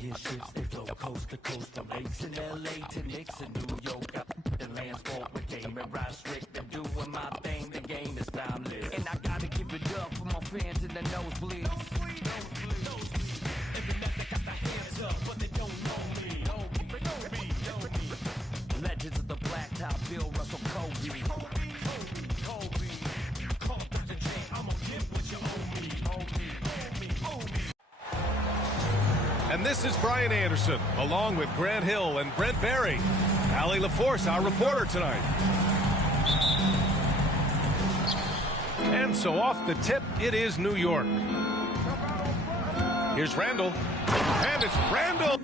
His ships, they flow coast to coast, from lakes in LA to Knicks in New York. The land's for the game and ride strict. I'm doing my thing, the game is timeless. And I gotta give it up for my fans in the nosebleeds. Every night they got their hands up, but they don't know me. They know me. Legends of the blacktop, Bill Russell, Kobe. Kobe. Call Dr. J, I'ma get what you owe me. And this is Brian Anderson, along with Grant Hill and Brent Barry. Allie LaForce, our reporter tonight. And so off the tip, it is New York. Here's Randall. And it's Randall.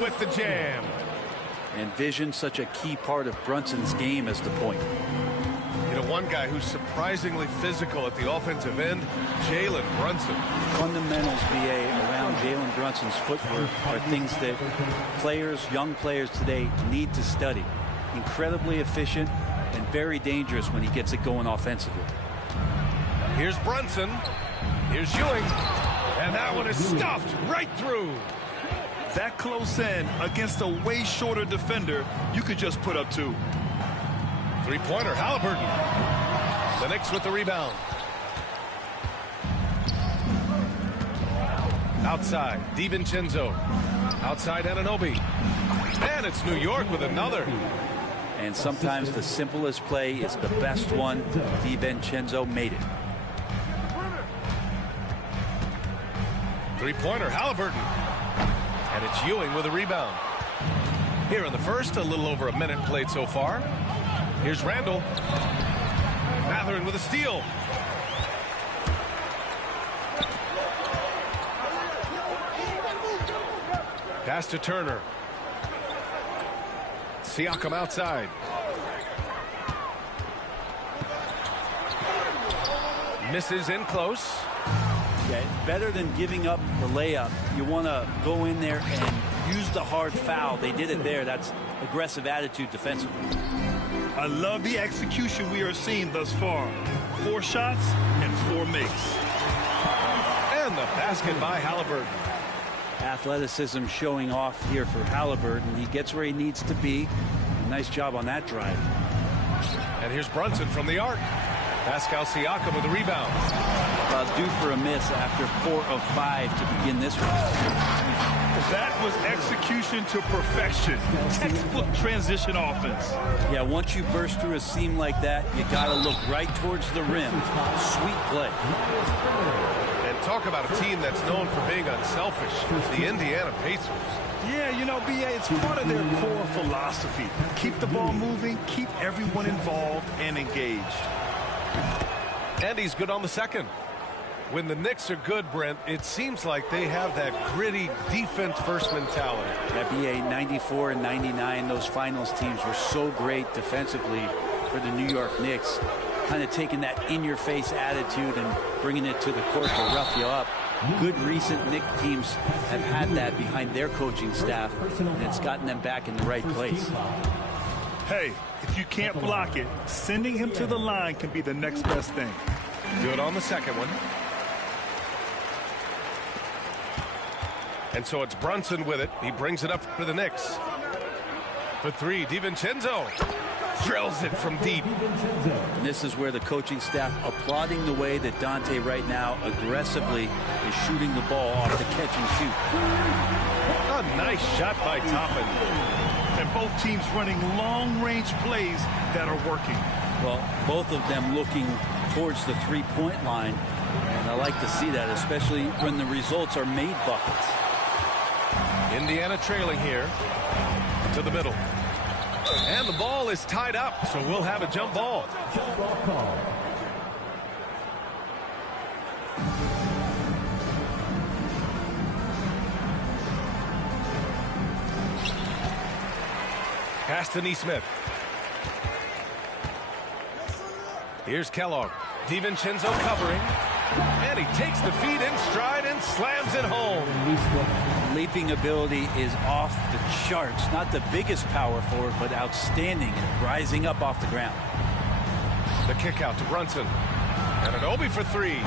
With the jam. And vision, such a key part of Brunson's game as the point. You know, one guy who's surprisingly physical at the offensive end, Jalen Brunson. Fundamentals, BA, around Jalen Brunson's footwork are things that young players today need to study. Incredibly efficient and very dangerous when he gets it going offensively. Here's Brunson. Here's Ewing. And that one is stuffed right through. That close in against a way shorter defender, you could just put up two. Three-pointer, Halliburton. The Knicks with the rebound. Outside, DiVincenzo. Outside, Anunoby. And it's New York with another. And sometimes the simplest play is the best one. DiVincenzo made it. Three-pointer, Halliburton. And it's Ewing with a rebound. Here in the first, a little over a minute played so far. Here's Randall. Mathurin with a steal. Pass to Turner. Siakam outside. Misses in close. Yeah, better than giving up the layup. You want to go in there and use the hard foul. They did it there. That's aggressive attitude defensively. I love the execution we are seeing thus far. 4 shots and 4 makes. And the basket by Halliburton. Athleticism showing off here for Halliburton. He gets where he needs to be. Nice job on that drive. And here's Brunson from the arc. Pascal Siakam with the rebound. Due for a miss after 4 of 5 to begin this one. That was execution to perfection. Textbook transition offense. Yeah, once you burst through a seam like that, you got to look right towards the rim. Sweet play. And talk about a team that's known for being unselfish. The Indiana Pacers. Yeah, you know, BA, it's part of their core philosophy. Keep the ball moving, keep everyone involved and engaged. And he's good on the second. When the Knicks are good, Brent, it seems like they have that gritty defense-first mentality. Yeah, BA, 94 and 99, those finals teams were so great defensively for the New York Knicks. Kind of taking that in-your-face attitude and bringing it to the court to rough you up. Good recent Knicks teams have had that behind their coaching staff, and it's gotten them back in the right place. Hey, if you can't block it, sending him to the line can be the next best thing. Good on the second one. And so it's Brunson with it. He brings it up for the Knicks. For 3, DiVincenzo. drills it from deep. And this is where the coaching staff applauding the way that Dante right now aggressively is shooting the ball off the catch and shoot. A nice shot by Toppin. And both teams running long-range plays that are working. Well, both of them looking towards the three-point line. And I like to see that, especially when the results are made buckets. Indiana trailing here to the middle. And the ball is tied up, so we'll have a jump ball. Pass to Neesmith. Here's Kellogg. DiVincenzo covering. And he takes the feet in stride and slams it home. Leaping ability is off the charts. Not the biggest power forward, but outstanding and rising up off the ground. The kick out to Brunson. And Anunoby for three.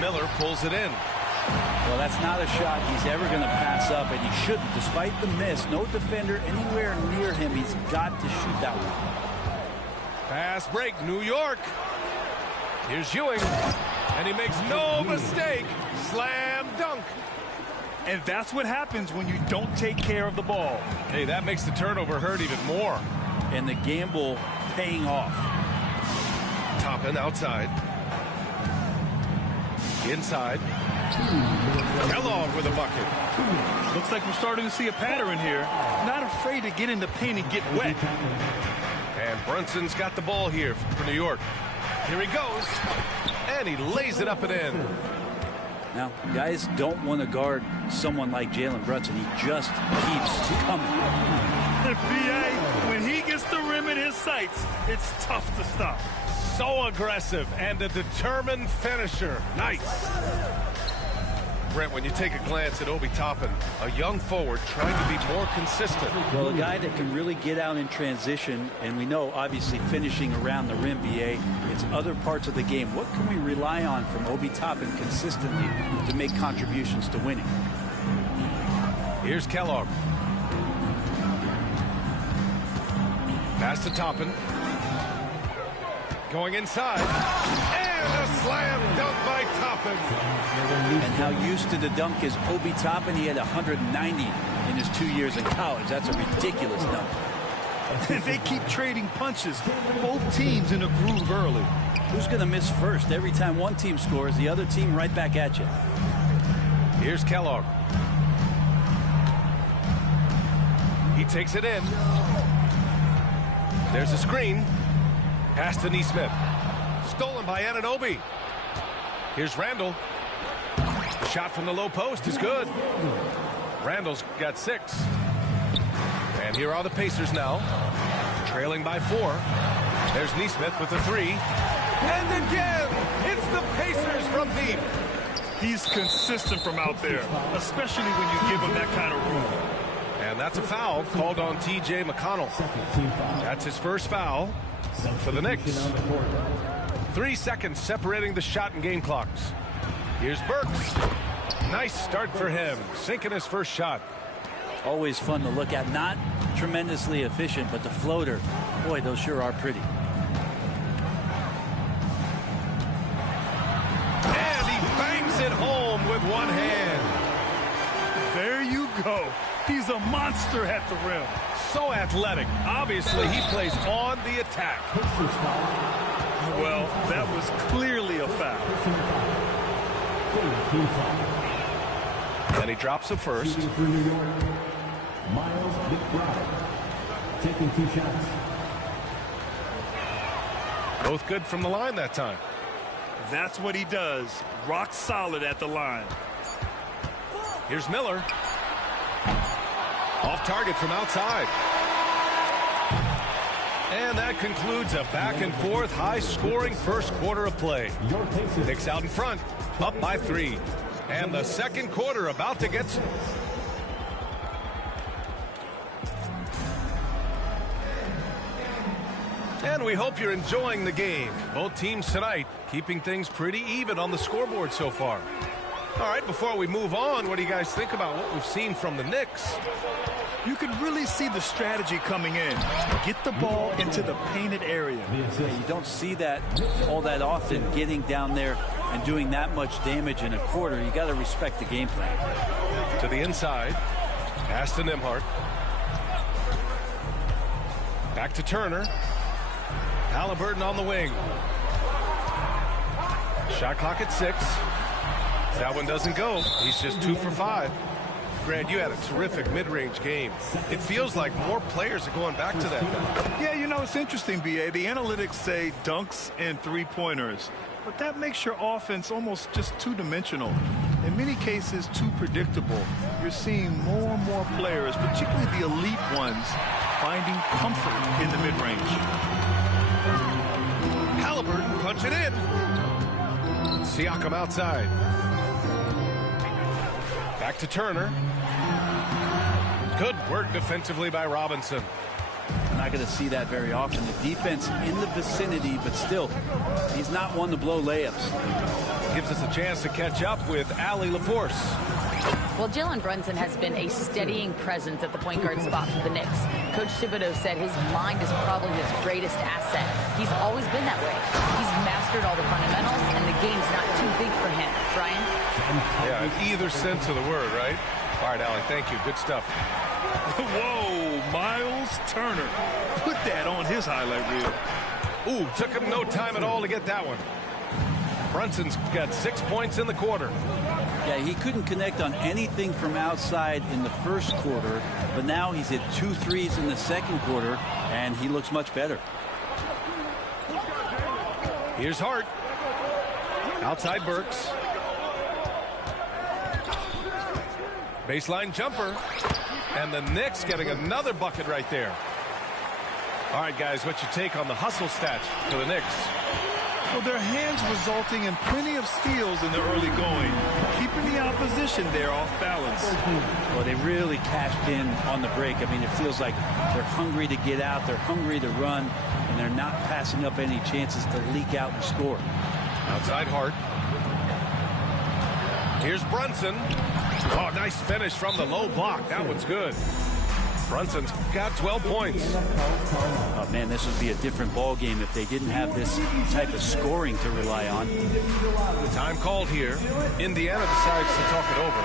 Miller pulls it in. Well, that's not a shot he's ever going to pass up, and he shouldn't. Despite the miss, no defender anywhere near him. He's got to shoot that one. Fast break, New York. Here's Ewing. And he makes no mistake. Slam dunk. And that's what happens when you don't take care of the ball. Hey, that makes the turnover hurt even more. And the gamble paying off. Toppin outside. Inside. Kellogg with a bucket. Looks like we're starting to see a pattern here. Not afraid to get in the paint and get wet. And Brunson's got the ball here for New York. Here he goes. And he lays it up and in. Now, guys don't want to guard someone like Jalen Brunson. He just keeps coming. B.A., when he gets the rim in his sights, it's tough to stop. So aggressive and a determined finisher. Nice. Brent, when you take a glance at Obi Toppin, a young forward trying to be more consistent. Well, a guy that can really get out in transition, and we know, obviously, finishing around the rim, B.A., it's other parts of the game. What can we rely on from Obi Toppin consistently to make contributions to winning? Here's Kellogg. Pass to Toppin. Going inside. And a slam dunk by Toppin. And how used to the dunk is Obi Toppin. He had 190 in his 2 years in college. That's a ridiculous dunk. They keep trading punches. Both teams in a groove early. Who's going to miss first? Every time one team scores, the other team right back at you. Here's Kellogg. He takes it in. There's a screen. Pass to Neesmith. Stolen by Anunoby. Here's Randall. Shot from the low post is good. Randall's got 6. And here are the Pacers now. Trailing by 4. There's Neesmith with the 3. And again, it's the Pacers from deep. He's consistent from out there, especially when you give him that kind of room. And that's a foul called on T.J. McConnell. That's his first foul for the Knicks. 3 seconds separating the shot and game clocks. Here's Burks. Nice start for him, sinking his first shot. Always fun to look at. Not tremendously efficient, but the floater, boy, those sure are pretty. And he bangs it home with one hand. There you go. He's a monster at the rim. So athletic. Obviously, he plays on the attack. Well, that was clearly a foul. And he drops the first. For New York, Miles McBride taking 2 shots. Both good from the line that time. That's what he does. Rock solid at the line. Here's Miller. Off target from outside. And that concludes a back-and-forth, high-scoring first quarter of play. Knicks out in front, up by 3. And the second quarter about to get... And we hope you're enjoying the game. Both teams tonight keeping things pretty even on the scoreboard so far. All right, before we move on, what do you guys think about what we've seen from the Knicks? You can really see the strategy coming in. Get the ball into the painted area. Yeah, you don't see that all that often, getting down there and doing that much damage in a quarter. You got to respect the game plan. To the inside. Pass to Nembhard. Back to Turner. Halliburton on the wing. Shot clock at 6. That one doesn't go. He's just 2 for 5. Grant, you had a terrific mid-range game. It feels like more players are going back to that now. Yeah, you know, it's interesting, B.A. The analytics say dunks and three-pointers, but that makes your offense almost just two-dimensional. In many cases, too predictable. You're seeing more and more players, particularly the elite ones, finding comfort in the mid-range. Halliburton punching in. Siakam outside. Back to Turner. Good work defensively by Robinson. We're not going to see that very often. The defense in the vicinity, but still, he's not one to blow layups. Gives us a chance to catch up with Allie LaForce. Well, Jalen Brunson has been a steadying presence at the point guard spot for the Knicks. Coach Thibodeau said his mind is probably his greatest asset. He's always been that way. He's mastered all the fundamentals, and the game's not too big for him. Brian? Yeah, in either sense of the word, right? All right, Allie, thank you. Good stuff. Whoa, Miles Turner. Put that on his highlight reel. Ooh, took him no time at all to get that one. Brunson's got 6 points in the quarter. Yeah, he couldn't connect on anything from outside in the first quarter, but now he's hit 2 threes in the second quarter, and he looks much better. Here's Hart. Outside Burks. Baseline jumper. And the Knicks getting another bucket right there. All right, guys, what's your take on the hustle stats for the Knicks? Well, their hands resulting in plenty of steals in the early going, keeping the opposition there off balance. Well, they really cashed in on the break. I mean, it feels like they're hungry to get out, they're hungry to run, and they're not passing up any chances to leak out and score. Outside Hart. Here's Brunson. Oh, nice finish from the low block. That one's good. Brunson's got 12 points. Oh, man, this would be a different ball game if they didn't have this type of scoring to rely on. Time called here. Indiana decides to talk it over.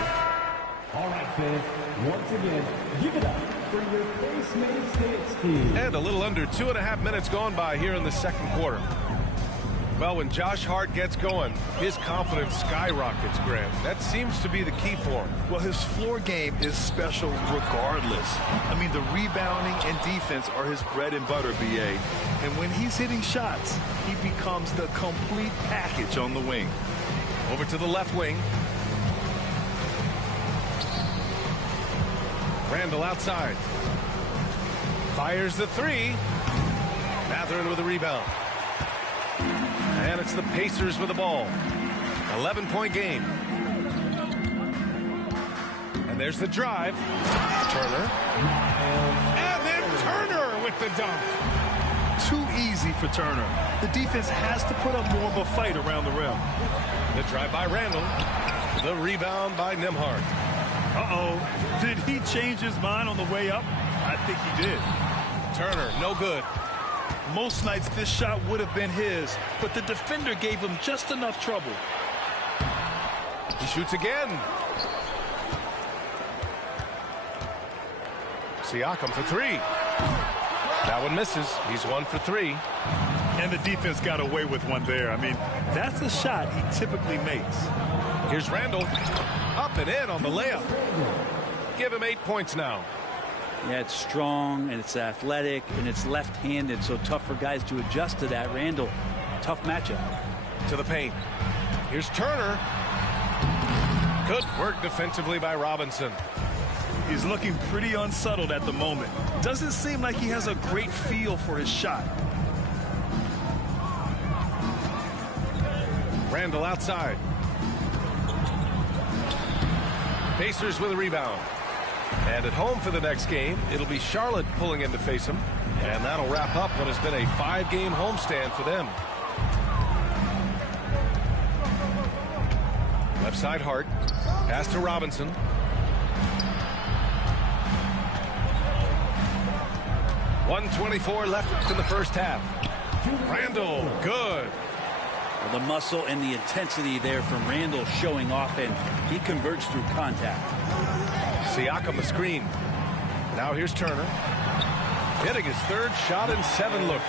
All right, fans. Once again, give it up for your Face Mates Knicks team. And a little under 2.5 minutes gone by here in the second quarter. Well, when Josh Hart gets going, his confidence skyrockets, Grant. That seems to be the key for him. Well, his floor game is special regardless. I mean, the rebounding and defense are his bread and butter, B.A. And when he's hitting shots, he becomes the complete package on the wing. Over to the left wing. Randall outside. Fires the three. Mathurin with a rebound. And it's the Pacers with the ball. 11-point game. And there's the drive. Turner. And then Turner with the dunk. Too easy for Turner. The defense has to put up more of a fight around the rim. The drive by Randall. The rebound by Nembhard. Uh-oh. Did he change his mind on the way up? I think he did. Turner, no good. Most nights this shot would have been his, but the defender gave him just enough trouble. He shoots again. Siakam for three. That one misses. He's 1 for 3. And the defense got away with one there. I mean, that's a shot he typically makes. Here's Randall. Up and in on the layup. Give him 8 points now. Yeah, it's strong, and it's athletic, and it's left-handed, so tough for guys to adjust to that. Randall, tough matchup. To the paint. Here's Turner. Good work defensively by Robinson. He's looking pretty unsettled at the moment. Doesn't seem like he has a great feel for his shot. Randall outside. Pacers with a rebound. And at home for the next game, it'll be Charlotte pulling in to face him. And that'll wrap up what has been a 5-game homestand for them. Left side Hart. Pass to Robinson. 1:24 left in the first half. Randall, good. Well, the muscle and the intensity there from Randall showing off, and he converts through contact. Siakam the screen. Now here's Turner. Hitting his third shot in 7 looks.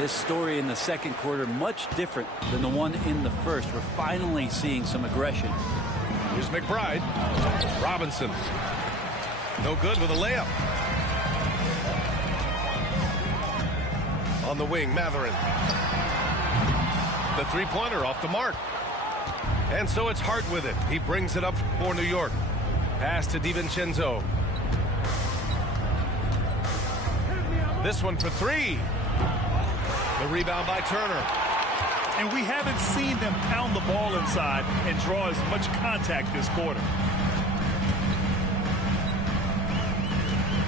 This story in the second quarter much different than the one in the first. We're finally seeing some aggression. Here's McBride. Robinson. No good with a layup. On the wing, Mathurin. The three-pointer off the mark. And so it's Hart with it. He brings it up for New York. Pass to DiVincenzo. This one for 3. The rebound by Turner. And we haven't seen them pound the ball inside and draw as much contact this quarter.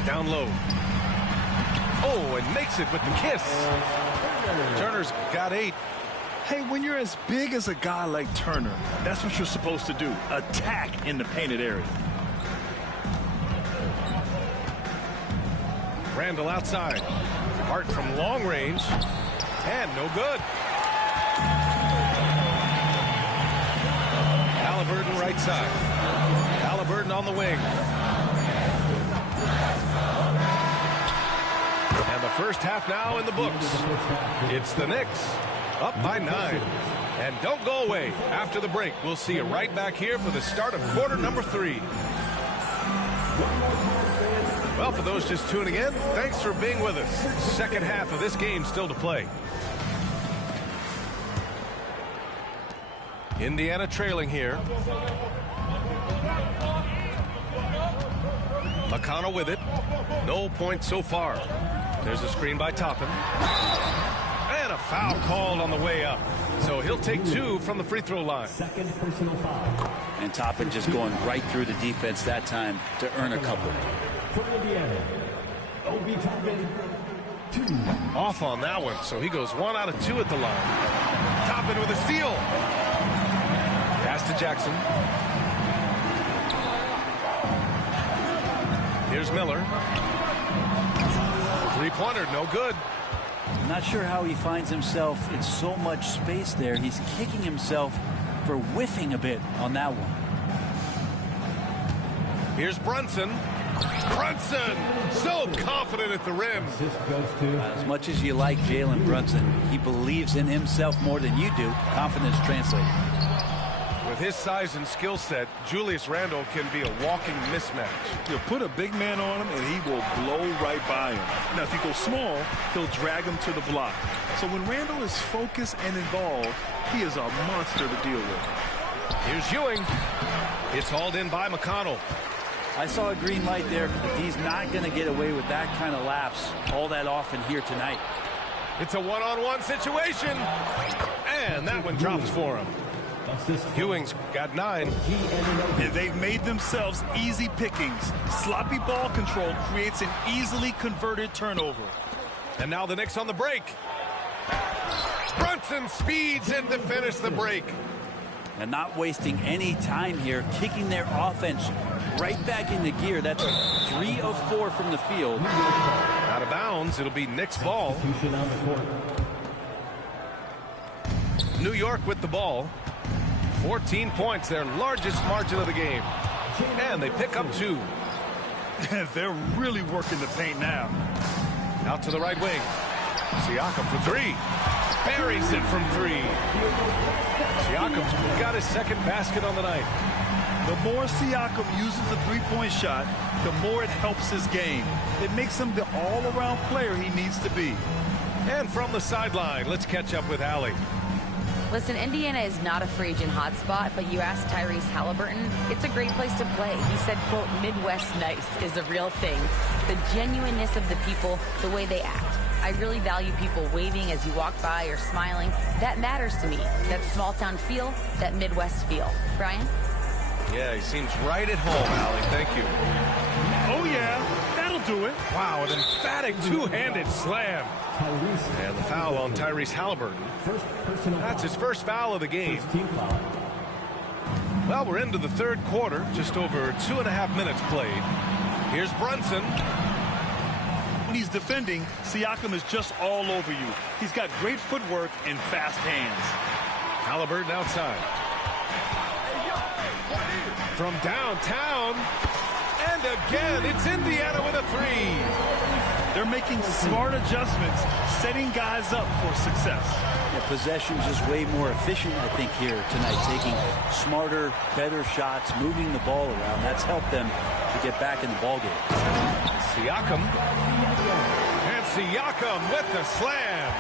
Down low. Oh, and makes it with the kiss. Turner's got 8. Hey, when you're as big as a guy like Turner, that's what you're supposed to do. Attack in the painted area. Randall outside. Hart from long range. And no good. Halliburton right side. Halliburton on the wing. And the first half now in the books. It's the Knicks up by 9. And don't go away. After the break, we'll see you right back here for the start of quarter number 3. Well, for those just tuning in, thanks for being with us. Second half of this game still to play. Indiana trailing here. McConnell with it. No points so far. There's a screen by Toppin. And a foul called on the way up. So he'll take 2 from the free throw line. Second personal foul. And Toppin just going right through the defense that time to earn a couple. For Indiana, Obi Toppin, 2. Off on that one, so he goes 1 out of 2 at the line. Toppin with a steal. Pass to Jackson. Here's Miller. Three-pointer, no good. I'm not sure how he finds himself in so much space there. He's kicking himself for whiffing a bit on that one. Here's Brunson. Brunson, so confident at the rim. As much as you like Jalen Brunson, he believes in himself more than you do. Confidence translates. With his size and skill set, Julius Randle can be a walking mismatch. You put a big man on him, and he will blow right by him. Now, if you go small, he'll drag him to the block. So when Randle is focused and involved, he is a monster to deal with. Here's Ewing. It's hauled in by McConnell. I saw a green light there, but he's not going to get away with that kind of lapse all that often here tonight. It's a one-on-one situation. And that one drops for him. Ewing's got 9. And they've made themselves easy pickings. Sloppy ball control creates an easily converted turnover. And now the Knicks on the break. Brunson speeds in to finish the break. And not wasting any time here, kicking their offense right back into gear. That's 3 of 4 from the field. Out of bounds, it'll be Knicks ball. New York with the ball. 14 points, their largest margin of the game. And they pick up 2. They're really working the paint now. Out to the right wing. Siakam for 3. Buries it from 3. Siakam's got his second basket on the night. The more Siakam uses the three-point shot, the more it helps his game. It makes him the all-around player he needs to be. And from the sideline, let's catch up with Allie. Listen, Indiana is not a free agent hotspot, but you ask Tyrese Halliburton, it's a great place to play. He said, quote, Midwest nice is a real thing. The genuineness of the people, the way they act. I really value people waving as you walk by or smiling. That matters to me. That small town feel, that Midwest feel. Brian? Yeah, he seems right at home, Allie. Thank you. Oh, yeah. That'll do it. Wow, an emphatic two-handed slam. And the foul on Tyrese Halliburton. That's his first foul of the game. Well, we're into the third quarter. Just over 2.5 minutes played. Here's Brunson. When he's defending, Siakam is just all over you. He's got great footwork and fast hands. Haliburton outside. From downtown. And again, it's Indiana with a three. They're making smart adjustments, setting guys up for success. Yeah, possession's just way more efficient, I think, here tonight. Taking smarter, better shots, moving the ball around. That's helped them to get back in the ballgame. Siakam. And Siakam with the slam.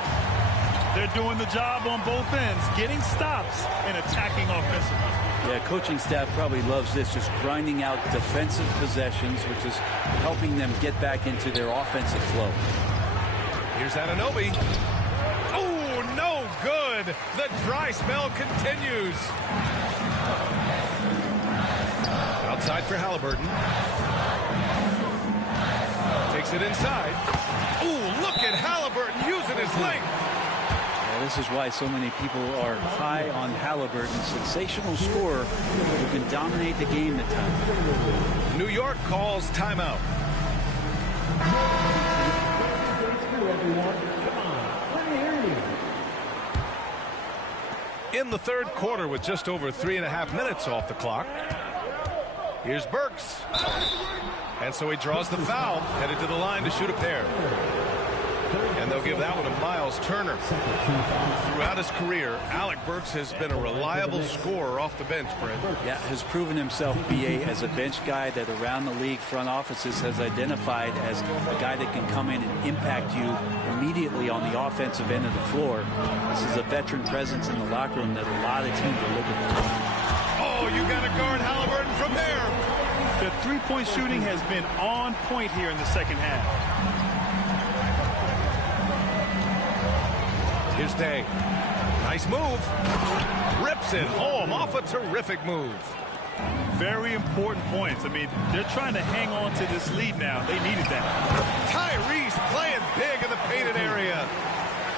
They're doing the job on both ends, getting stops and attacking offensively. Yeah, coaching staff probably loves this, just grinding out defensive possessions, which is helping them get back into their offensive flow. Here's Anunoby. Oh, no good. The dry spell continues. Outside for Haliburton. Takes it inside. Oh, look at Haliburton using his length. This is why so many people are high on Haliburton. Sensational scorer who can dominate the game at times. New York calls timeout. In the third quarter with just over 3.5 minutes off the clock. Here's Burks. And so he draws the foul, headed to the line to shoot a pair. And they'll give that one to Miles Turner. Throughout his career, Alec Burks has been a reliable scorer off the bench, Brent. Yeah, has proven himself, B.A., as a bench guy that around the league front offices has identified as a guy that can come in and impact you immediately on the offensive end of the floor. This is a veteran presence in the locker room that a lot of teams are looking for. Oh, you got to guard Haliburton from there. The three-point shooting has been on point here in the second half. Here's Day. Nice move. Rips it home off a terrific move. Very important points. I mean, they're trying to hang on to this lead now. They needed that. Tyrese playing big in the painted area.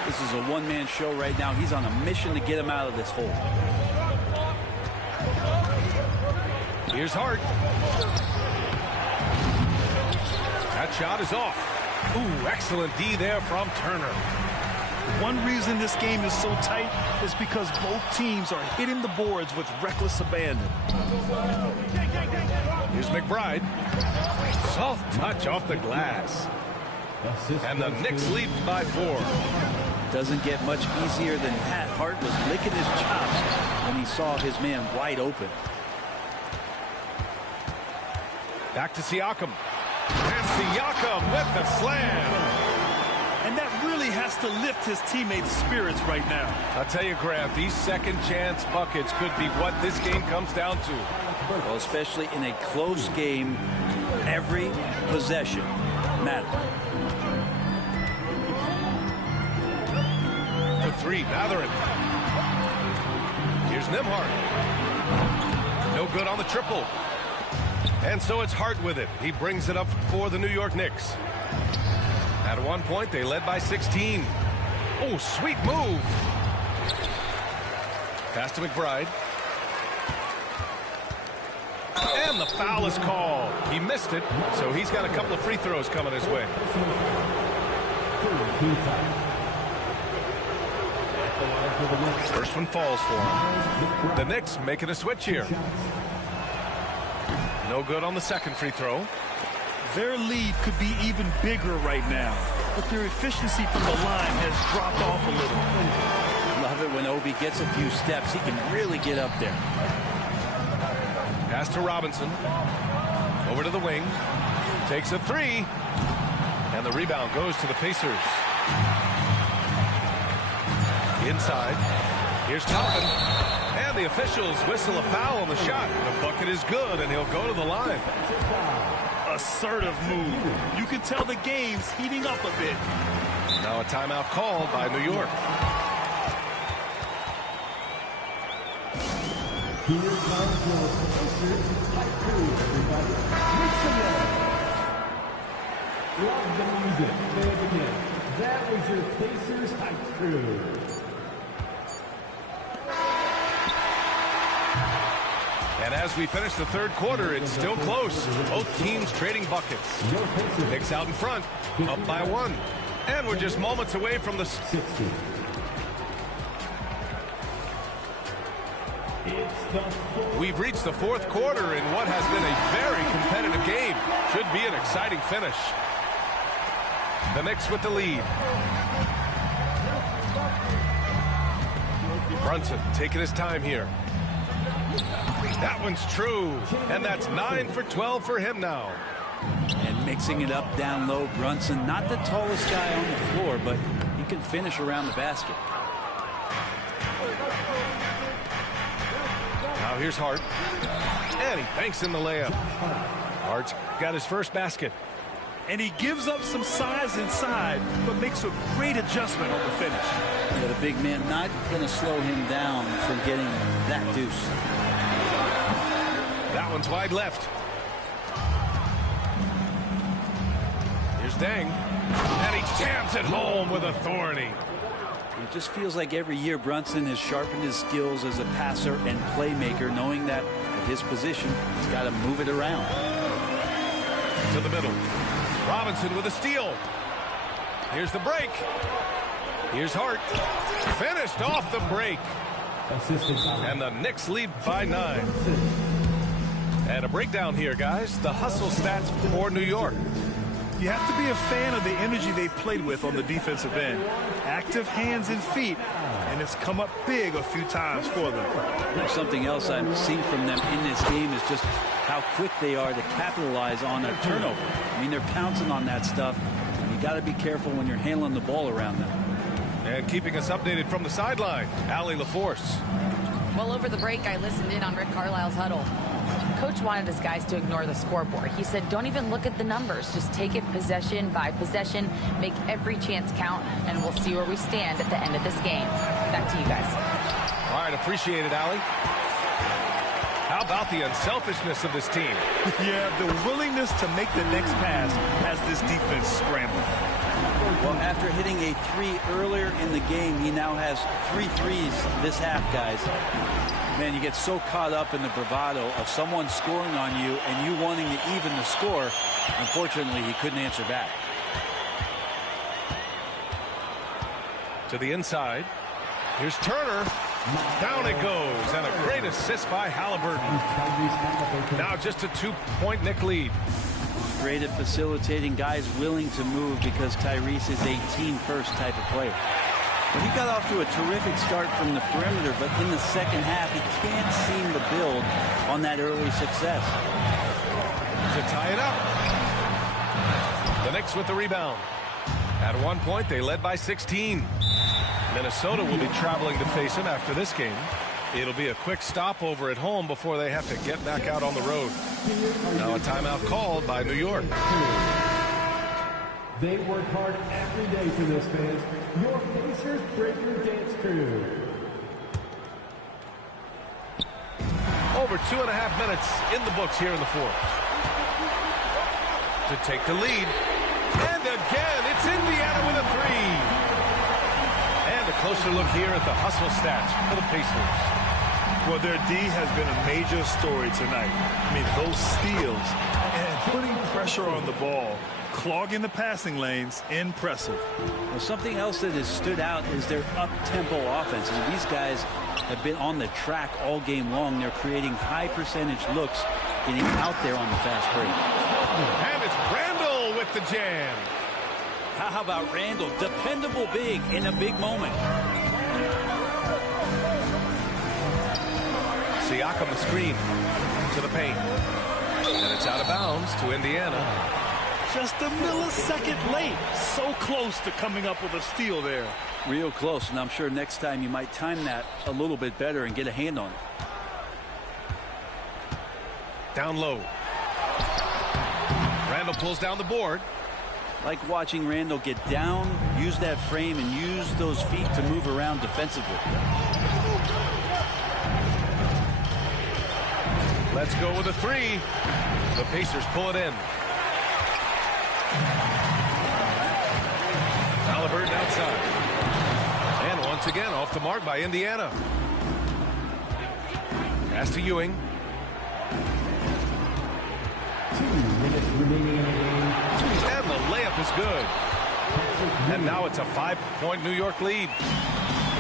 This is a one-man show right now. He's on a mission to get him out of this hole. Here's Hart. That shot is off. Ooh, excellent D there from Turner. One reason this game is so tight is because both teams are hitting the boards with reckless abandon. Here's McBride. Soft touch off the glass. And the Knicks lead by 4. Doesn't get much easier than that. Hart was licking his chops when he saw his man wide open. Back to Siakam. And Siakam with the slam. And that really has to lift his teammates' spirits right now. I'll tell you, Grant, these second chance buckets could be what this game comes down to. Well, especially in a close game, every possession matters. For 3, Mathurin. Here's Nembhard. No good on the triple. And so it's Hart with it. He brings it up for the New York Knicks. At one point, they led by 16. Oh, sweet move. Pass to McBride. And the foul is called. He missed it, so he's got a couple of free throws coming his way. First one falls for him. The Knicks making a switch here. No good on the second free throw. Their lead could be even bigger right now, but their efficiency from the line has dropped off a little. Love it when Obi gets a few steps. He can really get up there. Pass to Robinson. Over to the wing. Takes a 3. And the rebound goes to the Pacers. Inside. Here's Toppin. And the officials whistle a foul on the shot. The bucket is good, and he'll go to the line. Assertive move. You can tell the game's heating up a bit. Now a timeout called by New York. Here comes your Pacers Hype Crew, everybody. Make some noise. Love the music. Fans again. That was your Pacers Hype Crew. And as we finish the third quarter, it's still close. Both teams trading buckets. Knicks out in front, up by 1. And we're just moments away from the... 60. We've reached the fourth quarter in what has been a very competitive game. Should be an exciting finish. The Knicks with the lead. Brunson taking his time here. That one's true. And that's 9 for 12 for him now. And mixing it up down low, Brunson, not the tallest guy on the floor, but he can finish around the basket. Now here's Hart. And he banks in the layup. Hart's got his first basket. And he gives up some size inside, but makes a great adjustment on the finish. Yeah, the big man not going to slow him down from getting that deuce. That one's wide left. Here's Deng. And he jams it home with authority. It just feels like every year Brunson has sharpened his skills as a passer and playmaker, knowing that at his position, he's got to move it around. To the middle. Robinson with a steal. Here's the break. Here's Hart. Finished off the break. And the Knicks lead by 9. And a breakdown here, guys. The hustle stats for New York. You have to be a fan of the energy they played with on the defensive end. Active hands and feet, and it's come up big a few times for them. Something else I've seen from them in this game is just how quick they are to capitalize on a turnover. I mean, they're pouncing on that stuff, and you got to be careful when you're handling the ball around them. And keeping us updated from the sideline, Allie LaForce. Well, over the break, I listened in on Rick Carlisle's huddle. Coach wanted his guys to ignore the scoreboard. He said, don't even look at the numbers. Just take it possession by possession, make every chance count, and we'll see where we stand at the end of this game. Back to you guys. All right, appreciate it, Allie. How about the unselfishness of this team? Yeah, the willingness to make the next pass has this defense scrambling. Well, after hitting a 3 earlier in the game, he now has 3 threes this half, guys. Man, you get so caught up in the bravado of someone scoring on you and you wanting to even the score. Unfortunately, he couldn't answer back. To the inside. Here's Turner. Down it goes. And a great assist by Halliburton. Now just a 2-point Knick lead. Great at facilitating, guys willing to move because Tyrese is a team-first type of player. But he got off to a terrific start from the perimeter, but in the second half, he can't seem to build on that early success. To tie it up. The Knicks with the rebound. At one point, they led by 16. Minnesota will be traveling to face him after this game. It'll be a quick stopover at home before they have to get back out on the road. Now a timeout called by New York. They work hard every day for this, fans. Your Pacers Breaker Dance Crew. Over 2.5 minutes in the books here in the fourth. To take the lead. And again, it's Indiana with a 3. And a closer look here at the hustle stats for the Pacers. Well, their D has been a major story tonight. I mean, those steals and putting pressure on the ball, clogging the passing lanes, impressive. Well, something else that has stood out is their up-tempo offense. And these guys have been on the track all game long. They're creating high-percentage looks, getting out there on the fast break. And it's Randall with the jam. How about Randall? Dependable big in a big moment. Siakam the screen to the paint. And it's out of bounds to Indiana. Just a millisecond late. So close to coming up with a steal there. Real close, and I'm sure next time you might time that a little bit better and get a hand on it. Down low. Randall pulls down the board. Like watching Randall get down, use that frame, and use those feet to move around defensively. Let's go with a 3. The Pacers pull it in. Halliburton outside. And once again off the mark by Indiana. Pass to Ewing. 2 minutes remaining in the game. And the layup is good. And now it's a 5-point New York lead.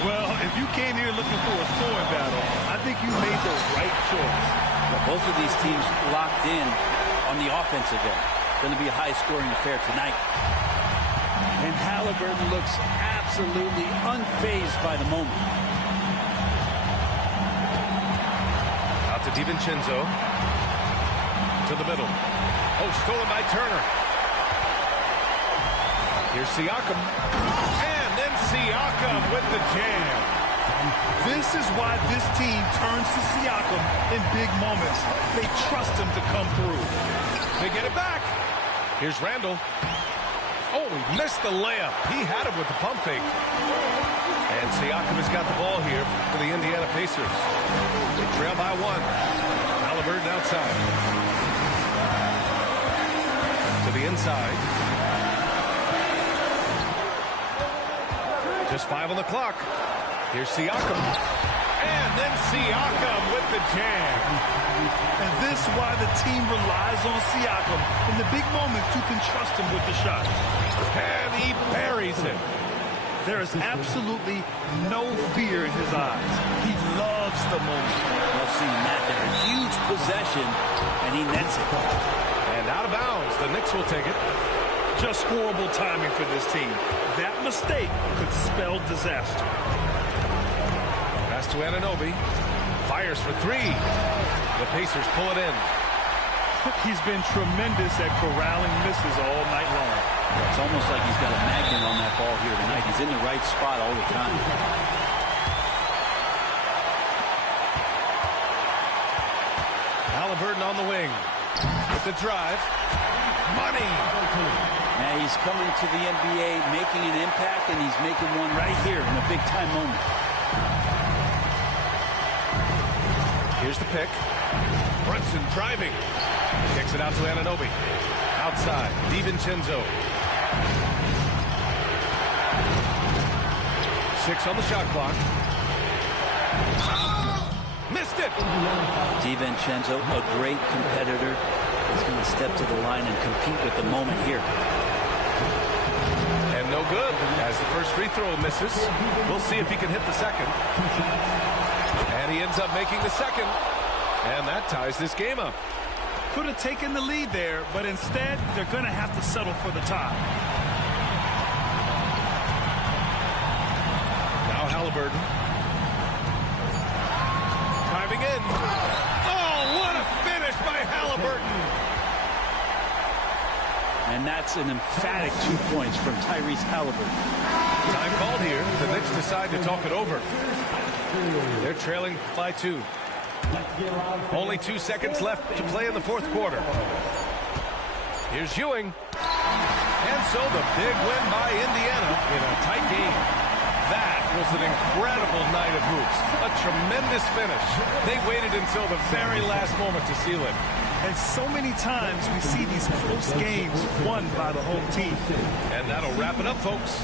Well, if you came here looking for a scoring battle, I think you made the right choice. Well, both of these teams locked in on the offensive end. Going to be a high-scoring affair tonight. And Halliburton looks absolutely unfazed by the moment. Out to DiVincenzo. To the middle. Oh, stolen by Turner. Here's Siakam. And then Siakam with the jam. This is why this team turns to Siakam in big moments. They trust him to come through. They get it back. Here's Randall. Oh, he missed the layup. He had it with the pump fake. And Siakam has got the ball here for the Indiana Pacers. They trail by 1. Halliburton outside. To the inside. Just 5 on the clock. Here's Siakam. And then Siakam with the jam. And this is why the team relies on Siakam. In the big moments, you can trust him with the shot. And he buries it. There is absolutely no fear in his eyes. He loves the moment. Love seeing that there. A huge possession, and he nets it. And out of bounds. The Knicks will take it. Just horrible timing for this team. That mistake could spell disaster. Pass to Anunoby. Fires for 3. The Pacers pull it in. He's been tremendous at corralling misses all night long. It's almost like he's got a magnet on that ball here tonight. He's in the right spot all the time. Halliburton on the wing. With the drive. Money. Now he's coming to the NBA, making an impact, and he's making one right here in a big-time moment. Here's the pick. Brunson driving. Kicks it out to Anunoby. Outside. DiVincenzo. 6 on the shot clock. Missed it. DiVincenzo, a great competitor. He's going to step to the line and compete with the moment here. And no good, as the first free throw misses. We'll see if he can hit the second. And he ends up making the second. And that ties this game up. Could have taken the lead there, but instead, they're going to have to settle for the tie. Now Halliburton. Driving in. Oh, what a finish by Halliburton. And that's an emphatic 2 points from Tyrese Halliburton. Time called here. The Knicks decide to talk it over. They're trailing by 2. Only 2 seconds left to play in the fourth quarter. Here's Ewing. And so the big win by Indiana in a tight game. That was an incredible night of hoops. A tremendous finish. They waited until the very last moment to seal it. And so many times we see these close games won by the home team. And that'll wrap it up, folks.